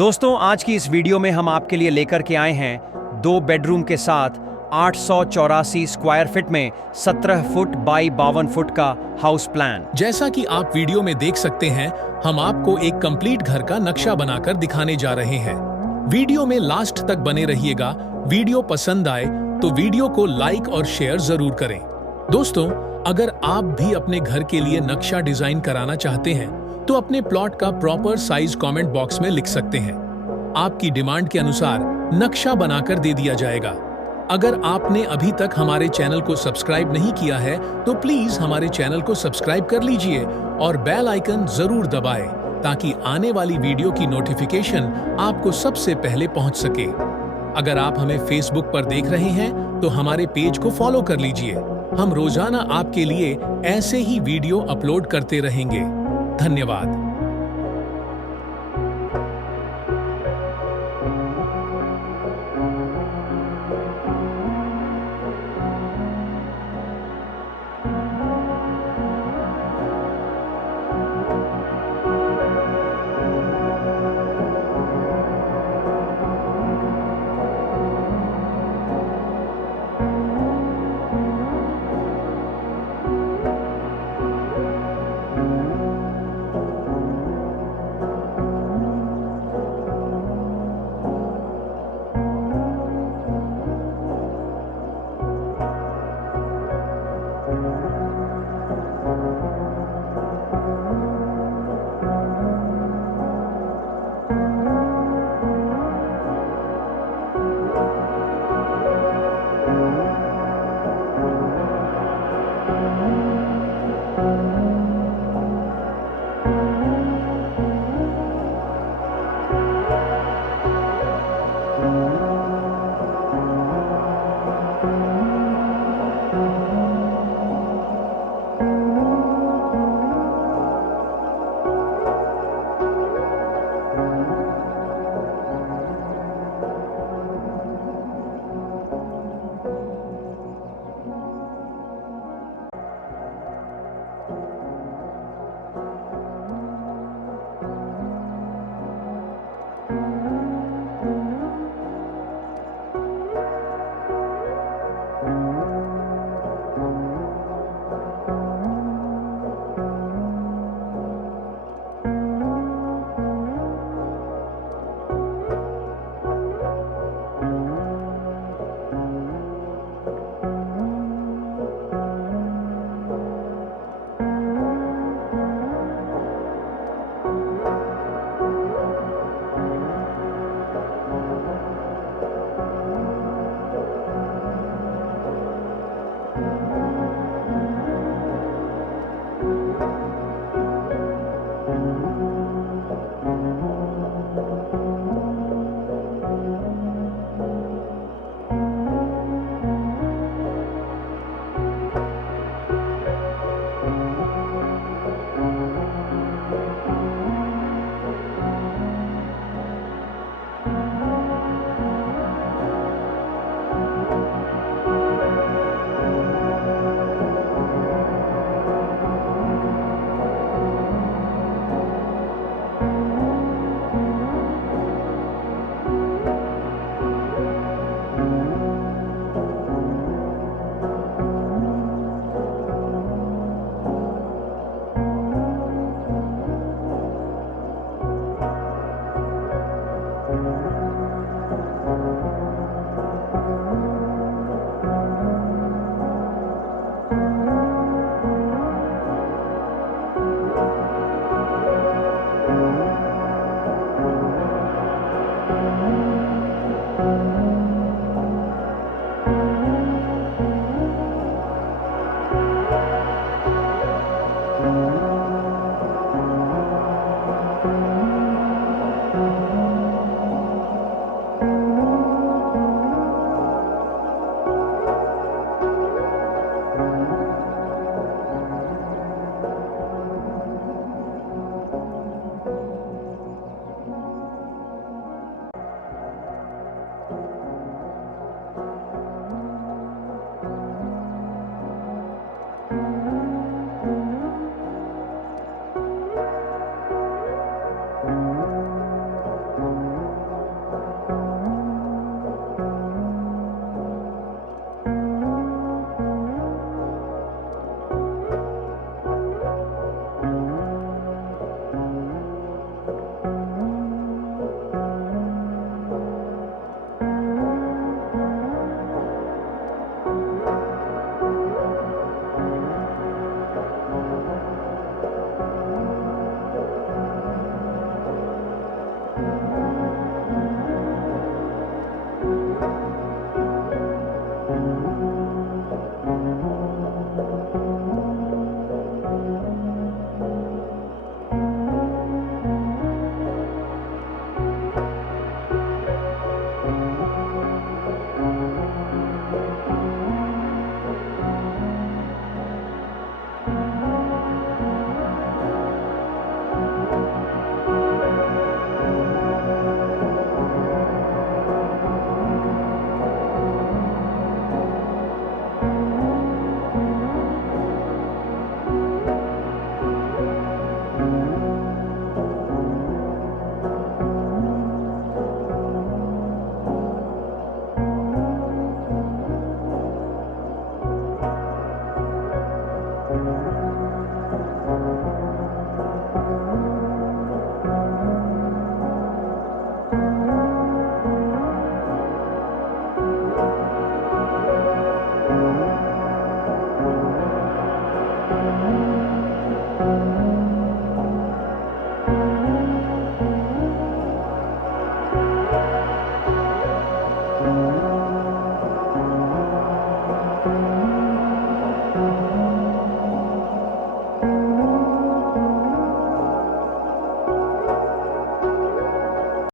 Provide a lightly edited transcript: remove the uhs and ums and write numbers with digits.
दोस्तों, आज की इस वीडियो में हम आपके लिए लेकर के आए हैं 2 बेडरूम के साथ 884 स्क्वायर फीट में 17 फुट बाई 52 फुट का हाउस प्लान। जैसा कि आप वीडियो में देख सकते हैं, हम आपको एक कंप्लीट घर का नक्शा बनाकर दिखाने जा रहे हैं। वीडियो में लास्ट तक बने रहिएगा। वीडियो पसंद आए तो वीडियो को लाइक और शेयर जरूर करें। दोस्तों, अगर आप भी अपने घर के लिए नक्शा डिजाइन कराना चाहते हैं तो अपने प्लॉट का प्रॉपर साइज कमेंट बॉक्स में लिख सकते हैं। आपकी डिमांड के अनुसार नक्शा बनाकर दे दिया जाएगा। अगर आपने अभी तक हमारे चैनल को सब्सक्राइब नहीं किया है तो प्लीज हमारे चैनल को सब्सक्राइब कर लीजिए और बेल आइकन जरूर दबाएं ताकि आने वाली वीडियो की नोटिफिकेशन आपको सबसे पहले पहुंच सके। अगर आप हमें फेसबुक पर देख रहे हैं तो हमारे पेज को फॉलो कर लीजिए। हम रोजाना आपके लिए ऐसे ही वीडियो अपलोड करते रहेंगे। धन्यवाद।